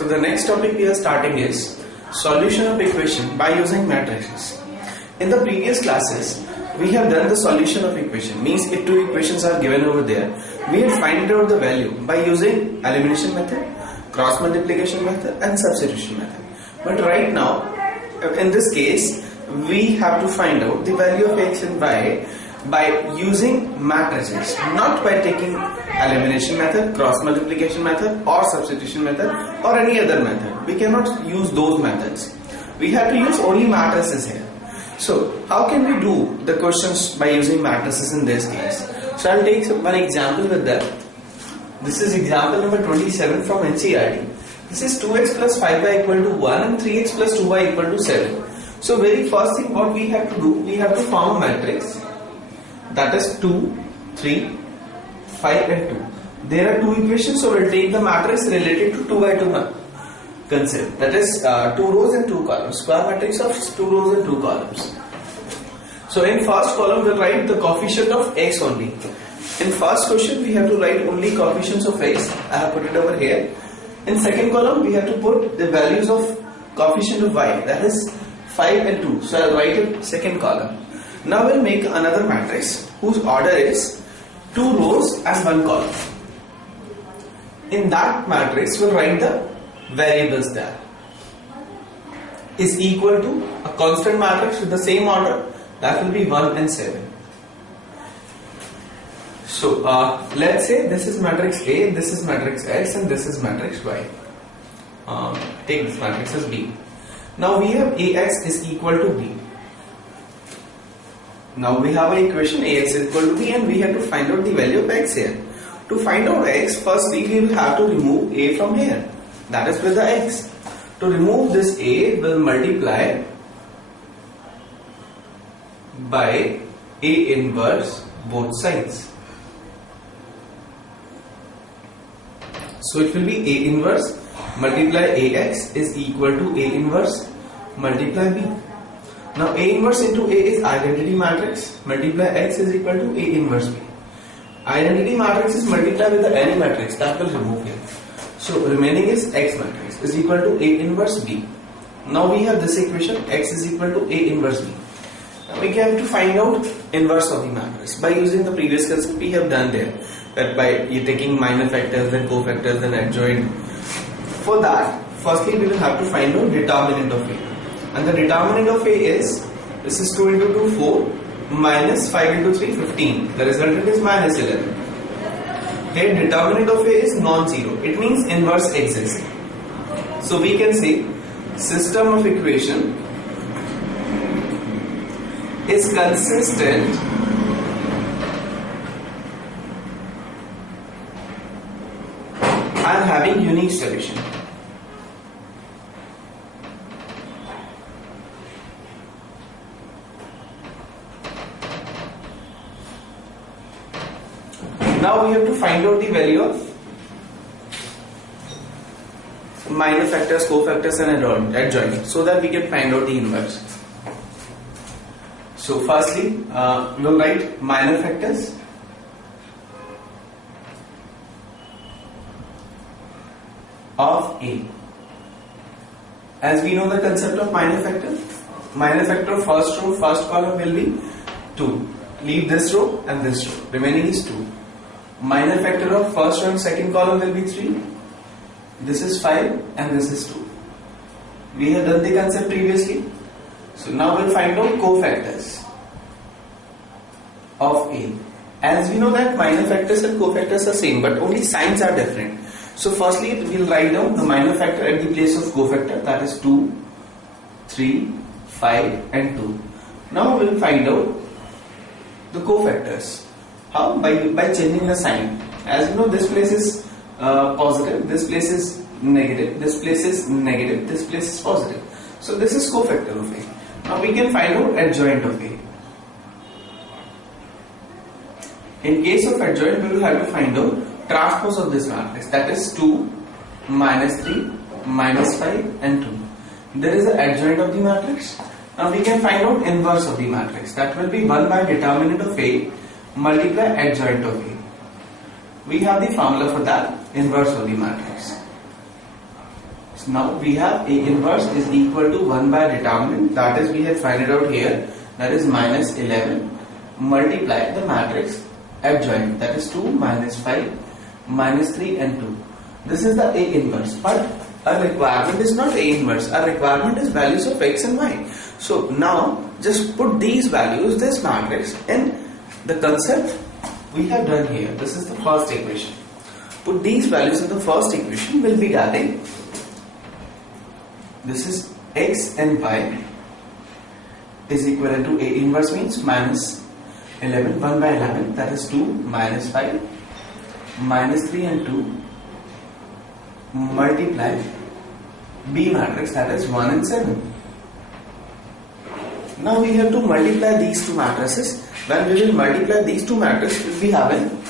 So the next topic we are starting is solution of equation by using matrices. In the previous classes, we have done the solution of equation. Means if two equations are given over there, we will find out the value by using elimination method, cross multiplication method and substitution method. But right now, in this case, we have to find out the value of x and y by using matrices, not by taking elimination method, cross multiplication method or substitution method or any other method. We cannot use those methods. We have to use only matrices here. So how can we do the questions by using matrices in this case? So I'll take one example with that. This is example number 27 from NCERT. This is 2x plus 5y equal to 1 and 3x plus 2y equal to 7. So very first thing what we have to do, we have to form a matrix. That is 2, 3, 5 and 2. There are two equations, so we'll take the matrix related to 2 by 2 concept. That is 2 rows and 2 columns. Square matrix of 2 rows and 2 columns. So in first column we'll write the coefficient of x only. In first question we have to write only coefficients of x. I have put it over here. In second column we have to put the values of coefficient of y. That is 5 and 2. So I'll write it second column. Now we'll make another matrix whose order is 2 rows and 1 column. In that matrix we'll write the variables there. Is equal to a constant matrix with the same order, that will be 1 and 7. So let's say this is matrix A, this is matrix X and this is matrix Y. Take this matrix as B. Now we have AX is equal to B. Now we have an equation AX is equal to B and we have to find out the value of X here. To find out X, firstly we will have to remove A from here. That is with the X. To remove this A, we'll multiply by A inverse both sides. So it will be A inverse multiply AX is equal to A inverse multiply B. Now A inverse into A is identity matrix, multiply X is equal to A inverse B. Identity matrix is multiplied with the any matrix, that will remove here. So remaining is X matrix is equal to A inverse B. Now we have this equation X is equal to A inverse B. Now we have to find out inverse of the matrix. By using the previous concept we have done there, that by taking minor factors then cofactors then adjoint. For that, firstly we will have to find out determinant of A. And the determinant of A is, this is 2 into 2 4 minus 5 into 3 15. The resultant is minus 11. Here determinant of A is non-zero. It means inverse exists. So we can say system of equation is consistent and having unique solution. Now we have to find out the value of minor factors, cofactors and adjoint so that we can find out the inverse. So firstly, we'll write minor factors of A. As we know the concept of minor factor of first row, first column will be 2. Leave this row and this row. Remaining is 2. Minor factor of first row and second column will be 3. This is 5 and this is 2. We have done the concept previously. So now we'll find out cofactors of A. As we know that minor factors and cofactors are same, but only signs are different. So firstly we'll write down the minor factor at the place of cofactor, that is 2, 3, 5 and 2. Now we'll find out the cofactors. How? By changing the sign. As you know, this place is positive, this place is negative, this place is negative, this place is positive. So this is cofactor of A. Now we can find out adjoint of A. In case of adjoint, we will have to find out transpose of this matrix, that is 2, minus 3, minus 5 and 2. There is an adjoint of the matrix. Now we can find out inverse of the matrix, that will be 1 by determinant of A multiply adjoint of A. We have the formula for that, inverse of the matrix. So now we have A inverse is equal to 1 by determinant, that is we have find it out here, that is minus 11 multiply the matrix adjoint, that is 2 minus 5 minus 3 and 2. This is the A inverse, but our requirement is not A inverse, our requirement is values of x and y. So now just put these values, this matrix, in the concept we have done here. This is the first equation. Put these values in the first equation, will be getting, this is x and y is equivalent to A inverse means minus 11, 1 by 11, that is 2 minus 5 minus 3 and 2 multiply B matrix, that is 1 and 7. Now we have to multiply these two matrices. When we will multiply these two matrices, we will be having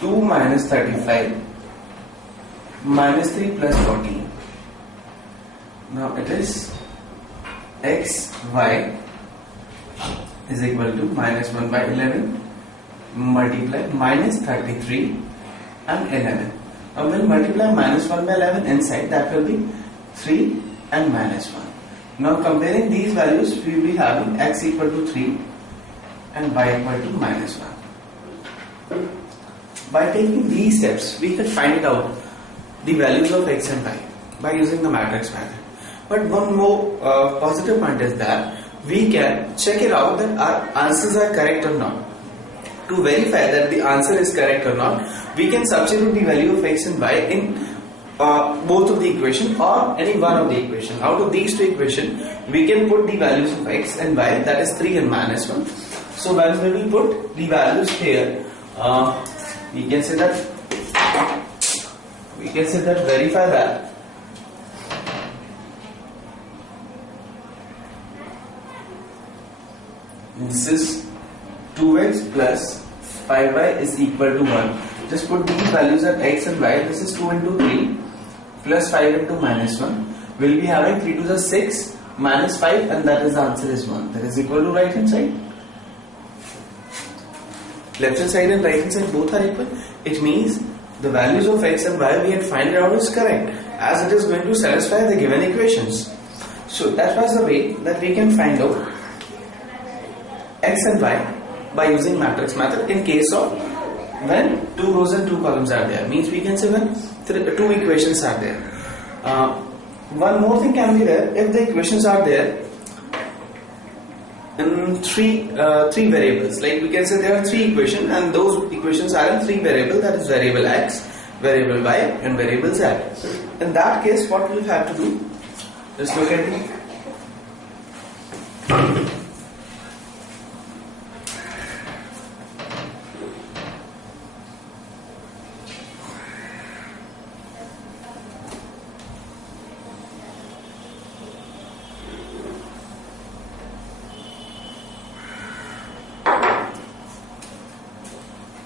two minus 35 minus 3 plus 14. Now it is x, y is equal to minus 1 by 11 multiply minus 33 and 11. Now we'll multiply minus 1 by 11 inside, that will be 3 and minus 1. Now comparing these values, we will be having x equal to 3 and y equal to minus 1. By taking these steps, we can find out the values of x and y by using the matrix method. But one more positive point is that we can check it out that our answers are correct or not. To verify that the answer is correct or not, we can substitute the value of x and y in both of the equation or any one of the equation. Out of these two equations, we can put the values of x and y, that is 3 and minus 1. So when we will put the values here, we can say that verify that this is 2x plus 5y is equal to 1. Just put these values at x and y. This is 2 into 3 plus 5 into minus 1. We'll be having 3 to the 6 minus 5, and that is the answer is 1. That is equal to right hand side. Left hand side and right hand side both are equal. It means the values of x and y we had find out is correct, as it is going to satisfy the given equations. So that was the way that we can find out x and y by using matrix method in case of when two rows and two columns are there. Means we can say when two equations are there. One more thing can be there if the equations are there in three variables. Like we can say there are three equations and those equations are in three variables, that is variable x, variable y and variable z. In that case, what we'll have to do, just look at it.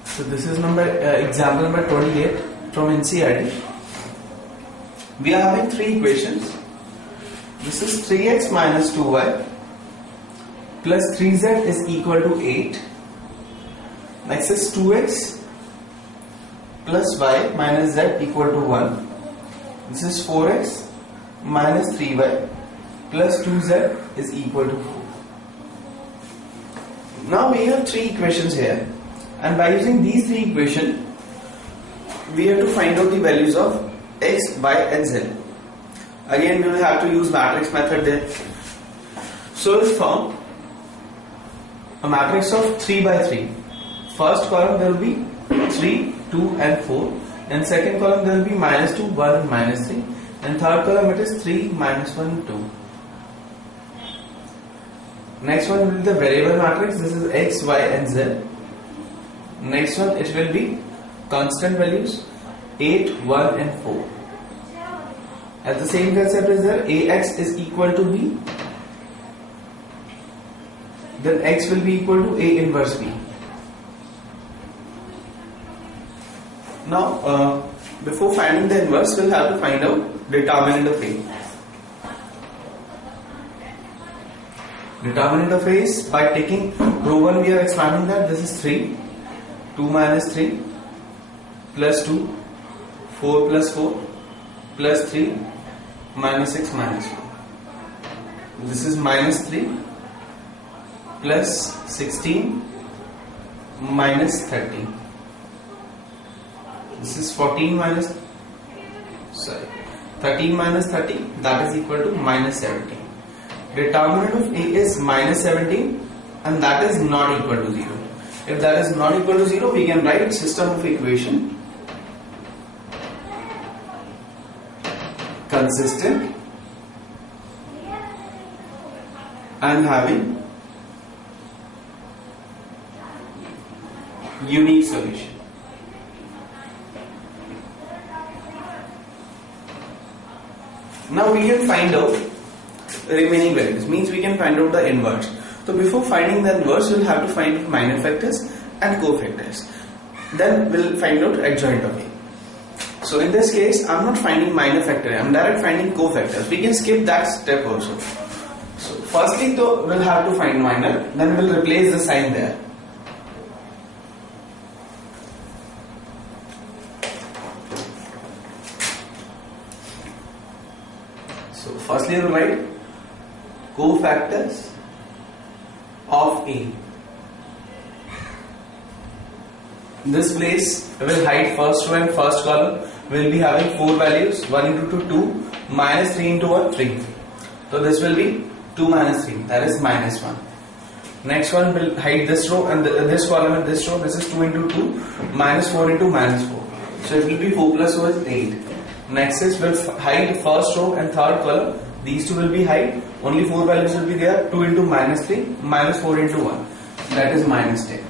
So this is example number 28 from NCERT. We are having three equations. This is 3x minus 2y plus 3z is equal to 8. Next is 2x plus y minus z equal to 1. This is 4x minus 3y plus 2z is equal to 4. Now we have three equations here. And by using these three equations, we have to find out the values of x, y and z. Again, we will have to use matrix method there. So we'll form a matrix of 3 by 3. First column there will be 3, 2 and 4. And second column there will be minus 2, 1 and minus 3. And third column it is 3, minus 1, 2. Next one will be the variable matrix. This is x, y and z. Next one it will be constant values 8, 1 and 4. At the same concept is there, ax is equal to b, then x will be equal to a inverse b. Now before finding the inverse, we'll have to find out determinant of a. Determinant of a is by taking row 1 we are expanding that. This is 3, 2 minus 3 plus 2, 4 plus 4 plus 3 minus 6 minus 4. This is minus 3 plus 16 minus 30. This is 13 minus 30, that is equal to minus 17. Determinant of A is minus 17 and that is not equal to 0. If that is not equal to 0, we can write system of equation consistent and having unique solution. Now we can find out remaining values, means we can find out the inverse. So before finding the inverse, we'll have to find minor factors and cofactors. Then we'll find out adjoint of A. So in this case, I'm not finding minor factor, I'm direct finding cofactors. We can skip that step also. So firstly, though, we'll have to find minor, then we'll replace the sign there. So firstly, we'll write cofactors of A. This place will hide first row and first column. We'll be having 4 values, 1 into 2, minus 3 into 1, 3. So this will be 2 minus 3, that is minus 1. Next one will hide this row and this column and this row. This is 2 into 2, minus 4 into minus 4. So it will be 4 plus 4 is 8. Next is will hide first row and third column. These two will be hide. Only 4 values will be there. 2 into minus 3, minus 4 into 1. That is minus 10.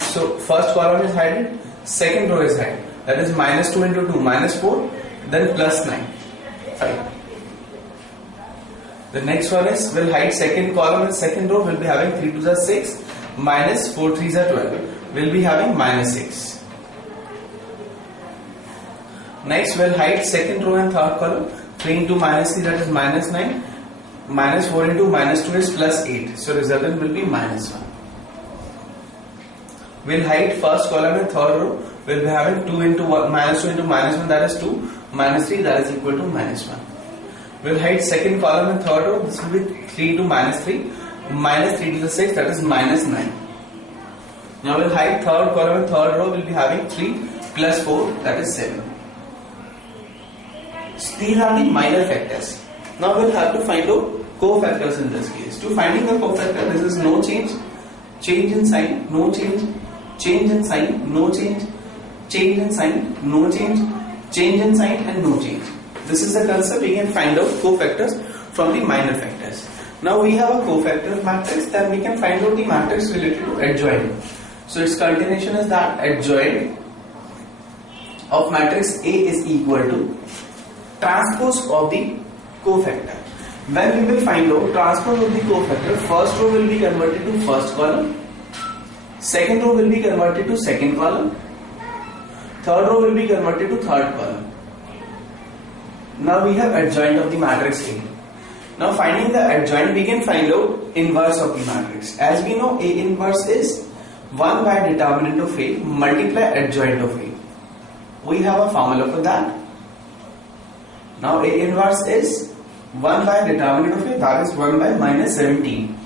So first column is hidden, second row is hidden. That is minus 2 into 2, minus 4, then plus 9. 5. The next one is will hide second column and second row. Will be having 3 2s are 6, minus 4 3s are 12. Will be having minus 6. Next will hide second row and third column. 3 into minus 3, that is minus 9. Minus 4 into minus 2 is plus 8. So resultant will be minus 1. We'll hide first column and third row. We'll be having 2 into 1, minus 2 into minus 1, that is 2. Minus 3, that is equal to minus 1. We'll hide second column and third row. This will be 3 into minus 3. Minus 3 to the 6, that is minus 9. Now we'll hide third column and third row. We'll be having 3 plus 4, that is 7. So these are the minor factors. Now we'll have to find out cofactors in this case. To finding the cofactor, this is no change, change in sign, no change, change in sign, no change, change in sign, no change, change in sign and no change. This is the concept. We can find out cofactors from the minor factors. Now we have a cofactor matrix, then we can find out the matrix related to adjoint. So its continuation is that adjoint of matrix A is equal to transpose of the cofactor. When we will find out transpose of the cofactor, first row will be converted to first column, second row will be converted to second column, third row will be converted to third column. Now we have adjoint of the matrix A. Now finding the adjoint, we can find out inverse of the matrix. As we know, A inverse is 1 by determinant of A multiply adjoint of A. We have a formula for that. Now A inverse is 1 by determinant of A, that is 1 by minus 17.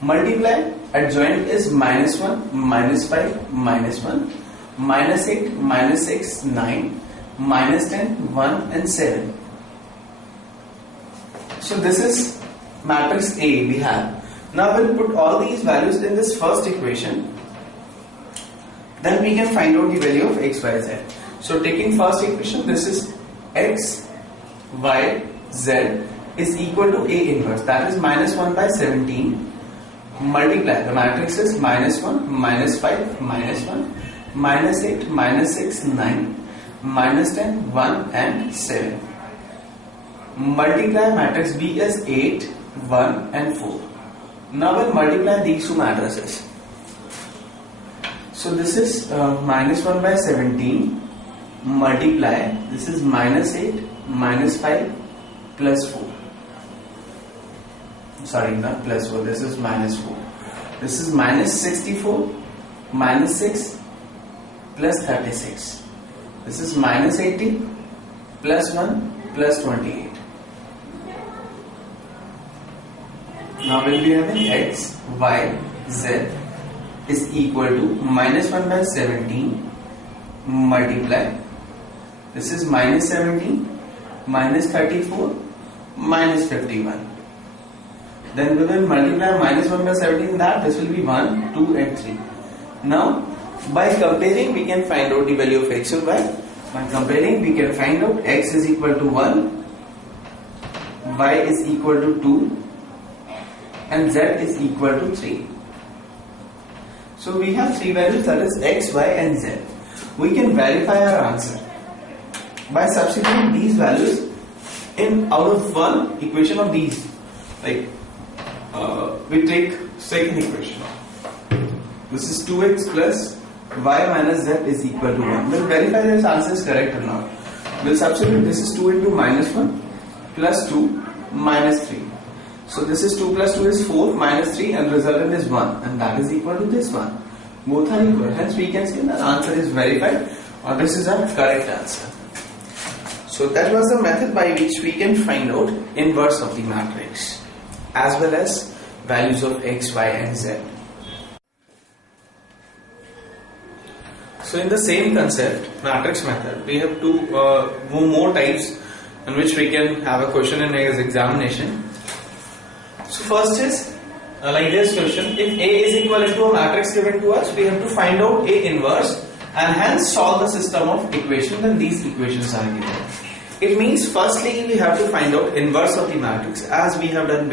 Multiply adjoint is minus 1, minus 5, minus 1, minus 8, minus 6, 9, minus 10, 1 and 7. So this is matrix A we have. Now we'll put all these values in this first equation. Then we can find out the value of x, y, z. So taking first equation, this is x, y, z is equal to A inverse, that is minus 1 by 17 multiply, the matrix is minus 1, minus 5, minus 1, minus 8, minus 6, 9, minus 10, 1 and 7. Multiply matrix B as 8, 1 and 4. Now we'll multiply these two matrices. So this is minus 1 by 17 multiply, this is minus 8, minus 5 plus 4. Sorry, not plus 4, this is minus 4. This is minus 64, minus 6 plus 36. This is minus 80 plus 1 plus 28. Now we'll be having x, y, z is equal to minus 1 by 17 multiply. This is minus 17 minus 34 minus 51. Then we will multiply minus 1 by 17 that this will be 1, 2 and 3. Now by comparing we can find out the value of x and y. By comparing we can find out x is equal to 1, y is equal to 2 and z is equal to 3. So we have three values, that is x, y and z. We can verify our answer by substituting these values in out of one equation of these. Like we take second equation. This is 2x plus y minus z is equal to 1. We'll verify this answer is correct or not. We'll substitute this is 2 into minus 1 plus 2 minus 3. So this is 2 plus 2 is 4 minus 3 and resultant is 1 and that is equal to this one. Both are equal. Hence we can say the answer is verified or this is a correct answer. So that was the method by which we can find out inverse of the matrix as well as values of x, y and z. So in the same concept, matrix method, we have two more types in which we can have a question in examination. So first is like this question, if A is equivalent to a matrix given to us, we have to find out A inverse and hence solve the system of equations, and these equations are given. It means firstly we have to find out inverse of the matrix as we have done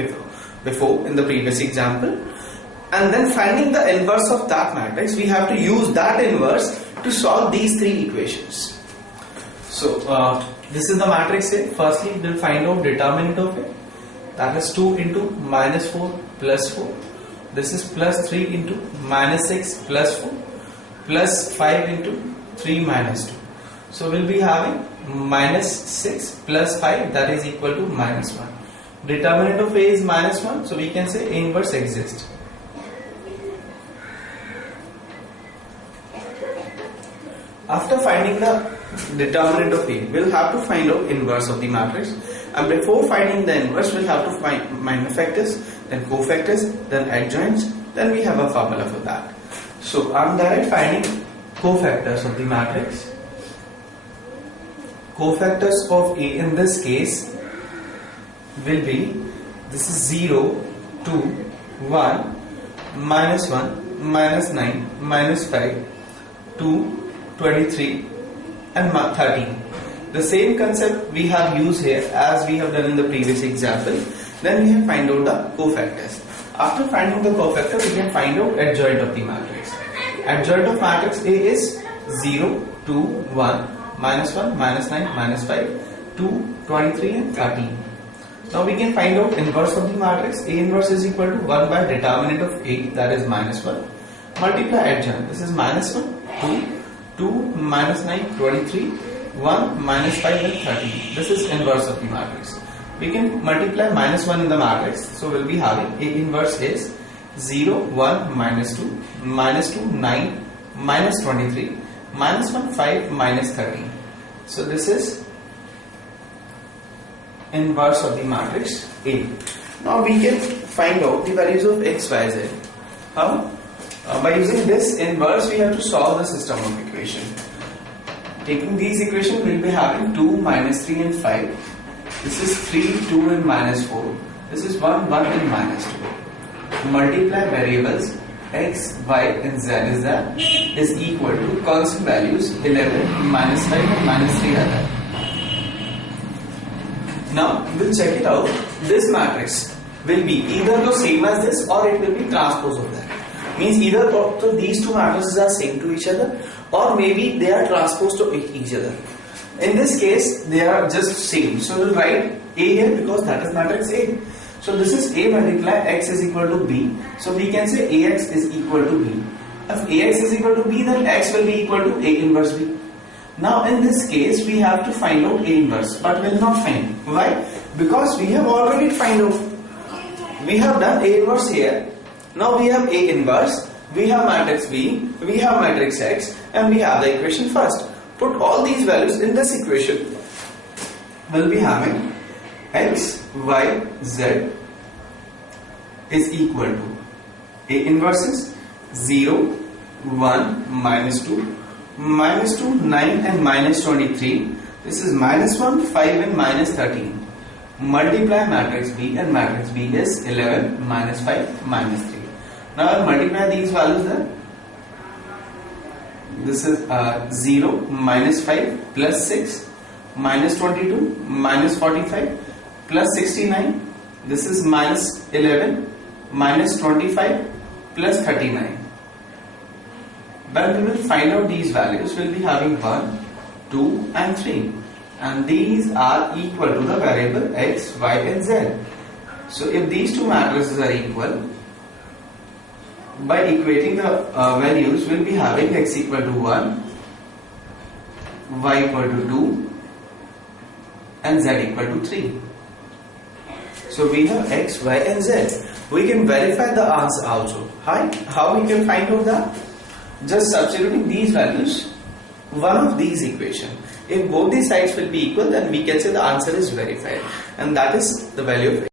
before in the previous example, and then finding the inverse of that matrix, we have to use that inverse to solve these three equations. So this is the matrix A. Firstly we will find out determinant of it, that is 2 into minus 4 plus 4. This is plus 3 into minus 6 plus 4 plus 5 into 3 minus 2. So we'll be having minus 6 plus 5, that is equal to minus 1. Determinant of A is minus 1, so we can say A inverse exists. After finding the determinant of A, we'll have to find out inverse of the matrix, and before finding the inverse we'll have to find minor factors, then cofactors, then adjoints, then we have a formula for that. So I'm direct finding cofactors of the matrix. Cofactors of A in this case will be, this is 0, 2, 1, minus 1, minus 9, minus 5, 2, 23 and 13. The same concept we have used here as we have done in the previous example. Then we can find out the cofactors. After finding the cofactor, we can find out adjoint of the matrix. Adjoint of matrix A is 0, 2, 1, minus 1, minus 9, minus 5, 2, 23 and 13. Now we can find out inverse of the matrix. A inverse is equal to 1 by determinant of A, that is minus 1, multiply adjoint. This is minus 1, 2, minus 9, 23, 1, minus 5 and 13. This is inverse of the matrix. We can multiply minus 1 in the matrix. So we'll be having A inverse is 0, 1, minus 2, 9, minus 23, minus 1, 5, minus 13. So this is inverse of the matrix A. Now we can find out the values of x, y, z. How? By using this inverse, we have to solve the system of equation. Taking these equations, we will be having 2, minus 3 and 5. This is 3, 2 and minus 4. This is 1, 1 and minus 2. Multiply variables x, y and z is equal to constant values 11, minus 5 and minus 3 are there. Now we'll check it out. This matrix will be either the same as this or it will be transpose of that. Means either these two matrices are same to each other or maybe they are transposed to each other. In this case they are just same. So we'll write A here because that is matrix A. So this is A multiply x is equal to B. So we can say AX is equal to B. If AX is equal to B, then x will be equal to A inverse B. Now in this case we have to find out A inverse, but will not find. Why? Because we have already find out. We have done A inverse here. Now we have A inverse. we have matrix B, we have matrix X, and we have the equation first. Put all these values in this equation. We'll be having X, Y, Z is equal to A inverses 0, 1, minus 2, minus 2, 9 and minus 23. This is minus 1, 5 and minus 13. Multiply matrix B, and matrix B is 11, minus 5, minus 3. Now I'll multiply these values there. This is 0, minus 5, plus 6, minus 22, minus 45, plus 69. This is minus 11, minus 25, plus 39. When we will find out these values, we will be having 1, 2 and 3. And these are equal to the variable X, Y and Z. So if these two matrices are equal, by equating the values, we will be having X equal to 1, Y equal to 2 and Z equal to 3. So we have X, Y and Z. We can verify the answer also. How we can find out that? Just substituting these values, one of these equation. If both these sides will be equal, then we can say the answer is verified, and that is the value of